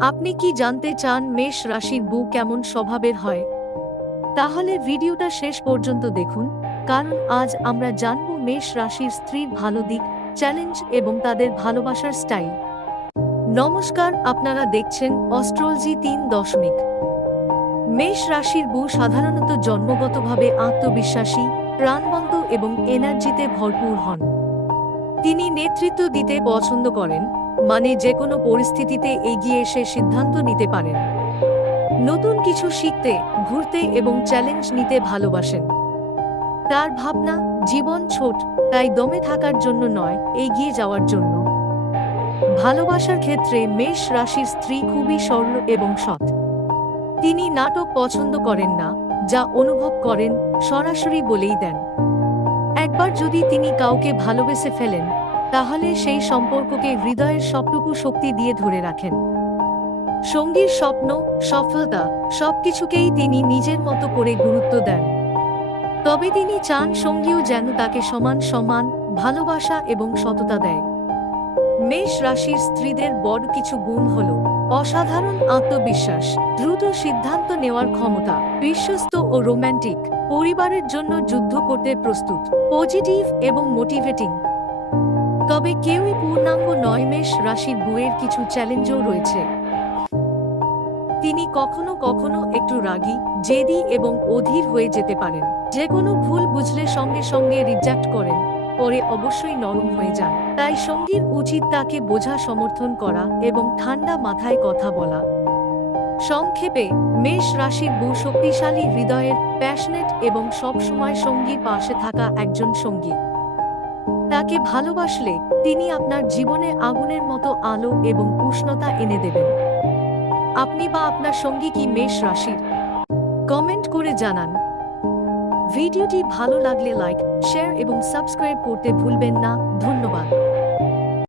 আপনি কি জানতে চান মেষ রাশির বউ কেমন স্বভাবের হয়? তাহলে ভিডিওটা শেষ পর্যন্ত দেখুন, কারণ আজ আমরা জানব মেষ রাশির স্ত্রীর ভালো দিক, চ্যালেঞ্জ এবং তাদের ভালোবাসার স্টাইল। নমস্কার, আপনারা দেখছেন অস্ট্রোলজি 3 মেষ রাশির বউ সাধারণত জন্মগতভাবে আত্মবিশ্বাসী, প্রাণবন্ত এবং এনার্জিতে ভরপুর হন। তিনি নেতৃত্ব দিতে পছন্দ করেন, মানে যে কোনো পরিস্থিতিতে এগিয়ে এসে সিদ্ধান্ত নিতে পারেন। নতুন কিছু শিখতে, ঘুরতে এবং চ্যালেঞ্জ নিতে ভালোবাসেন। তার ভাবনা, জীবন ছোট, তাই দমে থাকার জন্য নয়, এগিয়ে যাওয়ার জন্য। ভালোবাসার ক্ষেত্রে মেষ রাশির স্ত্রী খুবই সরল এবং সৎ। তিনি নাটক পছন্দ করেন না, যা অনুভব করেন সরাসরি বলেই দেন। একবার যদি তিনি কাউকে ভালোবেসে ফেলেন, তাহলে সেই সম্পর্ককে হৃদয়ের সবটুকু শক্তি দিয়ে ধরে রাখেন। সঙ্গীর স্বপ্ন, সফলতা সবকিছুকেই তিনি নিজের মতো করে গুরুত্ব দেন। তবে তিনি চান সঙ্গীও যেন তাকে সমান সম্মান, ভালোবাসা এবং সততা দেয়। মেষ রাশির স্ত্রীদের বড় কিছু গুণ হল অসাধারণ আত্মবিশ্বাস, দ্রুত সিদ্ধান্ত নেওয়ার ক্ষমতা, বিশ্বস্ত ও রোম্যান্টিক, পরিবারের জন্য যুদ্ধ করতে প্রস্তুত, পজিটিভ এবং মোটিভেটিং। তবে কেউই পূর্ণাঙ্গ নয়। মেষ রাশির বউয়ের কিছু চ্যালেঞ্জও রয়েছে। তিনি কখনো কখনো একটু রাগী, জেদি এবং অধীর হয়ে যেতে পারেন। যে কোনো ভুল বুঝলে সঙ্গে সঙ্গে রিজেক্ট করেন, পরে অবশ্যই নরম হয়ে যান। তাই সঙ্গীর উচিত তাকে বোঝা, সমর্থন করা এবং ঠান্ডা মাথায় কথা বলা। সংক্ষেপে, মেষ রাশির বউ শক্তিশালী হৃদয়ের, প্যাশনেট এবং সবসময় সঙ্গীর পাশে থাকা একজন সঙ্গী। তাকে ভালোবাসলে তিনি আপনার জীবনে আগুনের মতো আলো এবং উষ্ণতা এনে দেবেন। আপনি বা আপনার সঙ্গী কি মেষ রাশির? কমেন্ট করে জানান। ভিডিওটি ভালো লাগলে লাইক, শেয়ার এবং সাবস্ক্রাইব করতে ভুলবেন না। ধন্যবাদ।